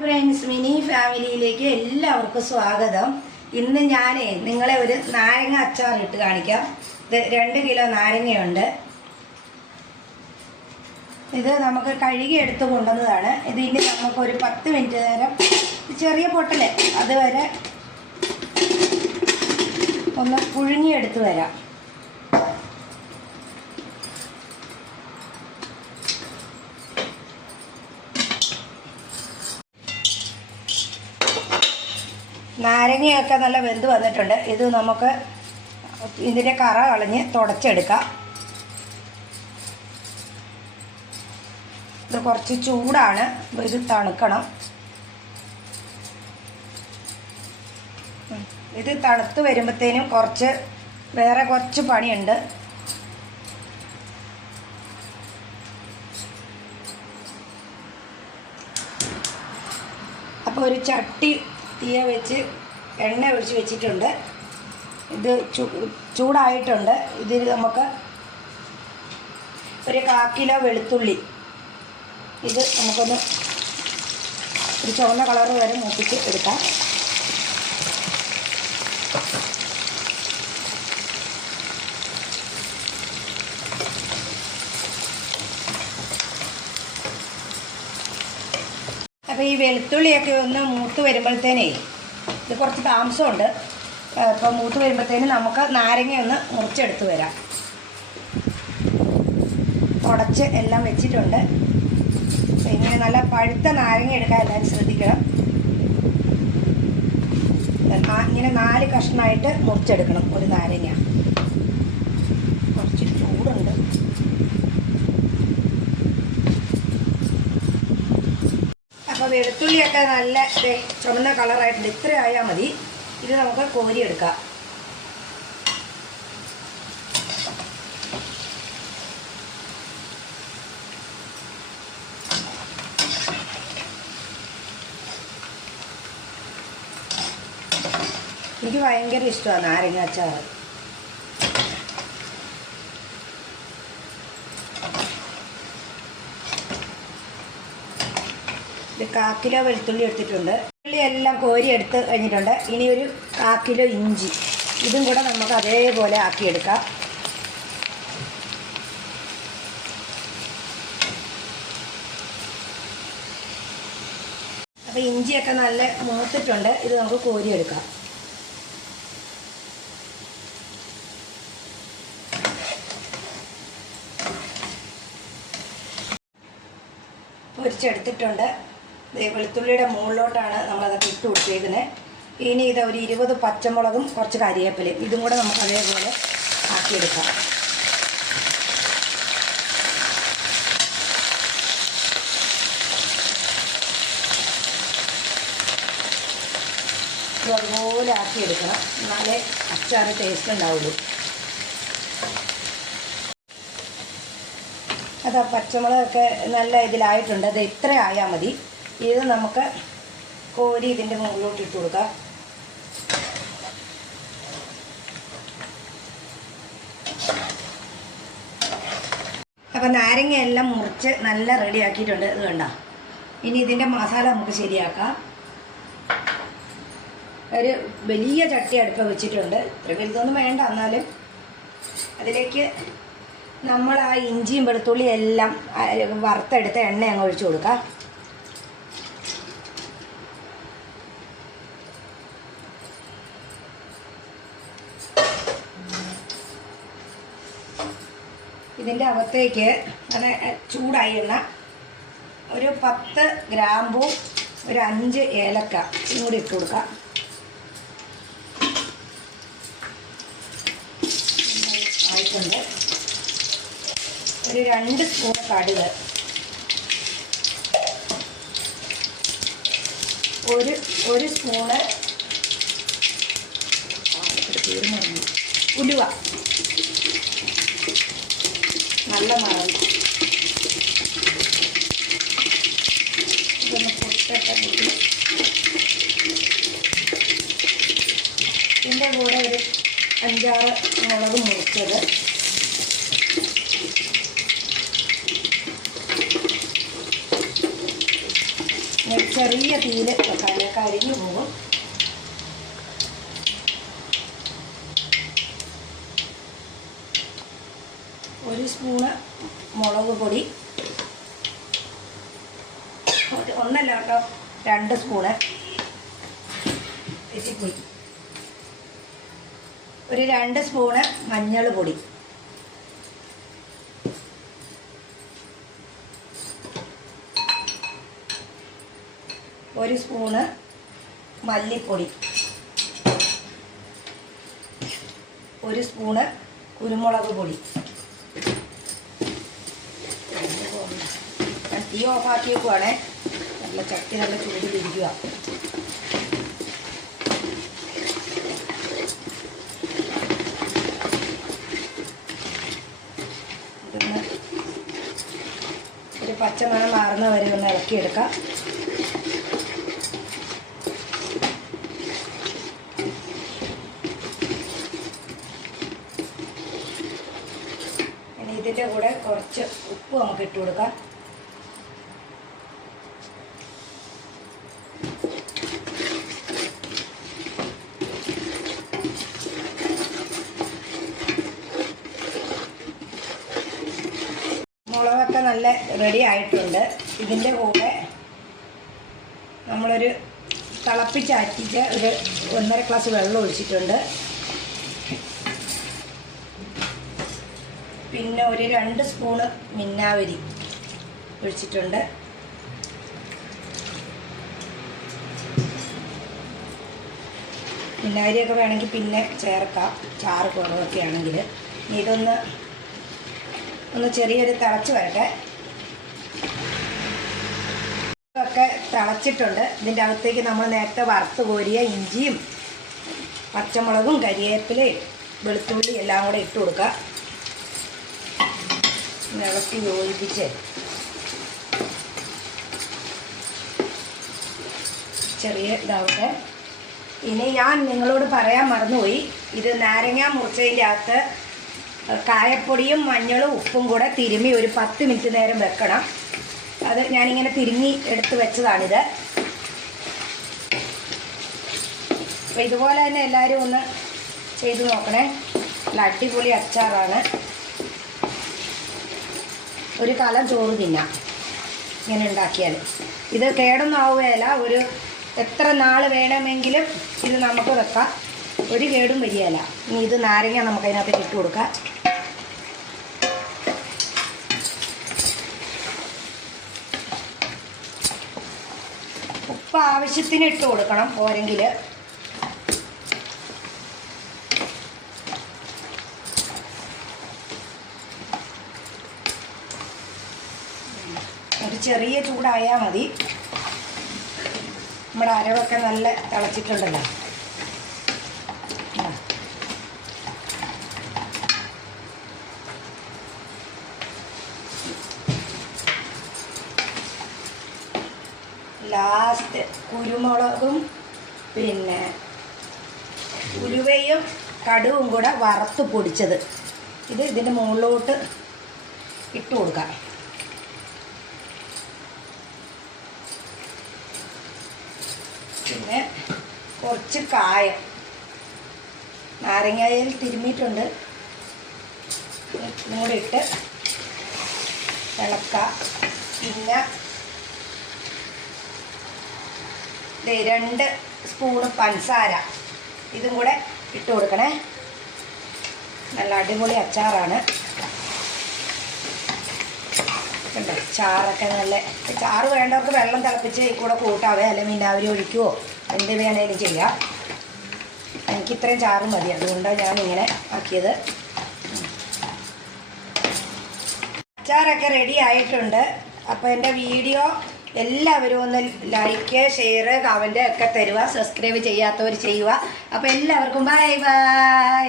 Friends, mini ഫാമിലിയിലേക്ക് എല്ലാവർക്കും സ്വാഗതം. ഇന്ന് ഞാൻ നിങ്ങളെ ഒരു നാരങ്ങ അച്ചാർ ഇട്ട് കാണിക്കാം. ഇത് 2 കിലോ നാരങ്ങയുണ്ട്. ഇത് നമുക്ക് കഴുകി എടുത്ത് കൊണ്ടുവന്നതാണ്. ഇത് ഇനി നമുക്കൊരു 10 മിനിറ്റ് നേരം ചെറിയ പൊട്ടൽ അതുവരെ ഒന്ന് പുഴുങ്ങിയെടുത്ത് വരാം. നാരങ്ങയൊക്കെ നല്ല വെന്ത് വന്നിട്ടുണ്ട്. ഇത് നമുക്ക് ഇതിൻ്റെ കറ കളഞ്ഞ് തുടച്ചെടുക്കാം. ഇത് കുറച്ച് ചൂടാണ്, ഇത് തണുക്കണം. ഇത് തണുത്ത് വരുമ്പോഴത്തേനും വേറെ കുറച്ച് പണിയുണ്ട്. അപ്പോൾ ഒരു ചട്ടി തീയ വെച്ച് എണ്ണ ഒഴിച്ച് വെച്ചിട്ടുണ്ട്. ഇത് ചൂടായിട്ടുണ്ട്. ഇതിൽ നമുക്ക് ഒരു 1/4 കിലോ വെളുത്തുള്ളി ഇത് നമുക്കൊന്ന് ഒരു ചുവന്ന കളർ വരെ മൂപ്പിച്ച് എടുക്കാം. അപ്പോൾ ഈ വെളുത്തുള്ളിയൊക്കെ ഒന്ന് മൂത്ത് വരുമ്പോഴത്തേനേ ഇത് കുറച്ച് താമസമുണ്ട്. അപ്പോൾ മൂത്ത് വരുമ്പോഴത്തേന് നമുക്ക് നാരങ്ങ ഒന്ന് മുറിച്ചെടുത്ത് വരാം. ഉടച്ച് എല്ലാം വെച്ചിട്ടുണ്ട്. അപ്പോൾ ഇങ്ങനെ നല്ല പഴുത്ത നാരങ്ങ എടുക്കാൻ എല്ലാവരും ശ്രദ്ധിക്കണം. ഇങ്ങനെ 4 കഷ്ണമായിട്ട് മുറിച്ചെടുക്കണം ഒരു നാരങ്ങ. കുറച്ച് ചൂടുണ്ട്. അപ്പോൾ വെളുത്തുള്ളിയൊക്കെ നല്ല ചുവന്ന കളറായിട്ടുണ്ട്. ഇത്ര ആയാൽ മതി. ഇത് നമുക്ക് കോരിയെടുക്കാം. എനിക്ക് ഭയങ്കര ഇഷ്ടമാണ് നാരങ്ങ അച്ചാർ. ഒരു 1/4 കിലോ വെളുത്തുള്ളി എടുത്തിട്ടുണ്ട്. വെളുത്തുള്ളി എല്ലാം കോരി എടുത്ത് കഴിഞ്ഞിട്ടുണ്ട്. ഇനി ഒരു 1/4 കിലോ ഇഞ്ചി ഇതും കൂടെ നമുക്ക് അതേപോലെ ആക്കിയെടുക്കാം. അപ്പോൾ ഇഞ്ചിയൊക്കെ നല്ല മൂത്തിട്ടുണ്ട്. ഇത് നമുക്ക് കോരിയെടുക്കാം. പൊരിച്ചെടുത്തിട്ടുണ്ട്. വെളുത്തുള്ളിയുടെ മുകളിലോട്ടാണ് നമ്മളതൊക്കെ ഇട്ട് കൊടുത്തേക്കുന്നത്. ഇനി ഇത് ഒരു 20 പച്ചമുളകും കുറച്ച് കരിവേപ്പിലയും ഇതും കൂടെ നമുക്ക് അതേപോലെ ആക്കിയെടുക്കാം. ഇത് അതുപോലെ ആക്കിയെടുക്കണം. എന്നാലേ അച്ചാർ ടേസ്റ്റ് ഉണ്ടാവുള്ളൂ. അത് പച്ചമുളകൊക്കെ നല്ല ഇതിലായിട്ടുണ്ട്. അത് ഇത്ര ആയാൽ മതി. ഇത് നമുക്ക് കോരി ഇതിൻ്റെ മുകളിലോട്ട് ഇട്ട് കൊടുക്കാം. അപ്പം നാരങ്ങയെല്ലാം മുറിച്ച് നല്ല റെഡിയാക്കിയിട്ടുണ്ട്. ഇത് കണ്ട. ഇനി ഇതിൻ്റെ മസാല നമുക്ക് ശരിയാക്കാം. ഒരു വലിയ ചട്ടി അടുപ്പ് വെച്ചിട്ടുണ്ട്. ഇത്ര വലുതൊന്നും വേണ്ട. എന്നാലും അതിലേക്ക് നമ്മൾ ആ ഇഞ്ചിയും വെളുത്തുള്ളിയും എല്ലാം വറുത്തെടുത്ത എണ്ണ അങ്ങ് ഒഴിച്ചു കൊടുക്കാം. ഇതിൻ്റെ അകത്തേക്ക് നല്ല ചൂടായി എണ്ണ ഒരു 10 ഗ്രാമ്പൂ ഒരു 5 ഏലക്ക ഇതും കൂടി ഇട്ട് കൊടുക്കാം. ആയിട്ടുണ്ട്. ഒരു 2 സ്പൂൺ കടുക്, ഒരു സ്പൂണ് ഉലുവ, നല്ല മണം. ഇതൊന്ന് പൊട്ടൊക്കെ ഇതിൻ്റെ കൂടെ ഒരു 5-6 മുളക് മുറിച്ചത്, ചെറിയ തീയിൽ വെക്കാൻ കരിഞ്ഞു പോകും. ഒരു സ്പൂണ് മുളക് പൊടി, ഒന്നല്ല കേട്ടോ 2 സ്പൂണ് തെറ്റിപ്പോയി. ഒരു 2 സ്പൂണ് മഞ്ഞൾ പൊടി, ഒരു സ്പൂണ് മല്ലിപ്പൊടി, ഒരു സ്പൂണ് കുരുമുളക് പൊടി. ഞാൻ തീ ഓഫാക്കിയേക്കുവാണേ. നല്ല ചട്ടി നല്ല ചൂടിലിരിക്കുക. ഇതൊന്ന് ഒരു പച്ചമണം മാറുന്ന വരെ ഒന്ന് ഇളക്കിയെടുക്കാം. ഇനി ഇതിൻ്റെ കൂടെ കുറച്ച് ഉപ്പ് നമുക്ക് ഇട്ട് കൊടുക്കാം. മുളകൊക്കെ നല്ല റെഡി ആയിട്ടുണ്ട്. ഇതിൻ്റെ കൂടെ നമ്മളൊരു തിളപ്പിച്ചാറ്റിച്ച ഒരു 1.5 ഗ്ലാസ് വെള്ളം ഒഴിച്ചിട്ടുണ്ട്. പിന്നെ ഒരു 2 സ്പൂണ് മിന്നാവരി ഒഴിച്ചിട്ടുണ്ട്. മിന്നാവരിയൊക്കെ വേണമെങ്കിൽ പിന്നെ ചേർക്കാം, ചാറ് കുറവൊക്കെ ആണെങ്കിൽ. ഇതൊന്ന് ചെറിയൊരു തിളച്ച് വരട്ടെ. ഒക്കെ തിളച്ചിട്ടുണ്ട്. ഇതിൻ്റെ അകത്തേക്ക് നമ്മൾ നേരത്തെ വറുത്ത് കോരിയ ഇഞ്ചിയും പച്ചമുളകും കരിവേപ്പിലയും വെളുത്തുള്ളി എല്ലാം കൂടെ ഇട്ട് കൊടുക്കുക. ഇളക്കി യോജിപ്പിച്ച് ചെറിയ ഇതാവട്ടെ. ഇനി ഞാൻ നിങ്ങളോട് പറയാൻ മറന്നുപോയി, ഇത് നാരങ്ങ മുറിച്ചതിൻ്റെ അകത്ത് കായപ്പൊടിയും മഞ്ഞളും ഉപ്പും കൂടെ തിരുമ്മി ഒരു 10 മിനിറ്റ് നേരം വെക്കണം. അത് ഞാനിങ്ങനെ തിരുമ്മി എടുത്ത് വെച്ചതാണിത്. അപ്പോൾ ഇതുപോലെ തന്നെ എല്ലാവരും ഒന്ന് ചെയ്ത് നോക്കണേ. നല്ല അടിപൊളി അച്ചാറാണ്. ഒരു കാലം ചോറ് തിന്നാം ഇങ്ങനെ ഉണ്ടാക്കിയാൽ. ഇത് കേടൊന്നും ആവുകയില്ല. ഒരു എത്ര നാൾ വേണമെങ്കിലും ഇത് നമുക്ക് വെക്കാം, ഒരു കേടും വരികയില്ല. ഇനി ഇത് നാരങ്ങ നമുക്ക് അതിനകത്ത് ഇട്ട് കൊടുക്കാം. ഉപ്പ് ആവശ്യത്തിന് ഇട്ട് കൊടുക്കണം, പോരെങ്കിൽ. ഒരു ചെറിയ ചൂടായാൽ മതി. നമ്മുടെ അരവൊക്കെ നല്ല തിളച്ചിട്ടുണ്ടല്ലോ. ലാസ്റ്റ് കുരുമുളകും പിന്നെ ഉലുവയും കടുവും കൂടെ വറുത്ത് പൊടിച്ചത് ഇത് ഇതിൻ്റെ മുകളിലോട്ട് ഇട്ട് കൊടുക്കാം. പിന്നെ കുറച്ച് കായം നാരങ്ങയിൽ തിരുമ്മിയിട്ടുണ്ട്, കൂടെ ഇട്ട് ഇളക്കുക. പിന്നെ 2 സ്പൂണ് പഞ്ചസാര ഇതും കൂടെ ഇട്ട് കൊടുക്കണേ. നല്ല അടിപൊളി അച്ചാറാണ്. കണ്ടോ, ചാറൊക്കെ നല്ല ചാറ് വേണ്ടവർക്ക് വെള്ളം തിളപ്പിച്ച് കൂടെ കൂട്ടാവേ, അല്ലെങ്കിൽ മിന്നാവരി ഒഴിക്കുവോ എന്ത് വേണേലും ചെയ്യാം. എനിക്കിത്രയും ചാറ് മതി, അതുകൊണ്ടാണ് ഞാനിങ്ങനെ ആക്കിയത്. അച്ചാറൊക്കെ റെഡി ആയിട്ടുണ്ട്. അപ്പോൾ എൻ്റെ വീഡിയോ എല്ലാവരും ഒന്ന് ലൈക്ക്, ഷെയർ, കമൻറ്റ് ഒക്കെ തരുക. സബ്സ്ക്രൈബ് ചെയ്യാത്തവർ ചെയ്യുക. അപ്പോൾ എല്ലാവർക്കും ബൈ ബൈ.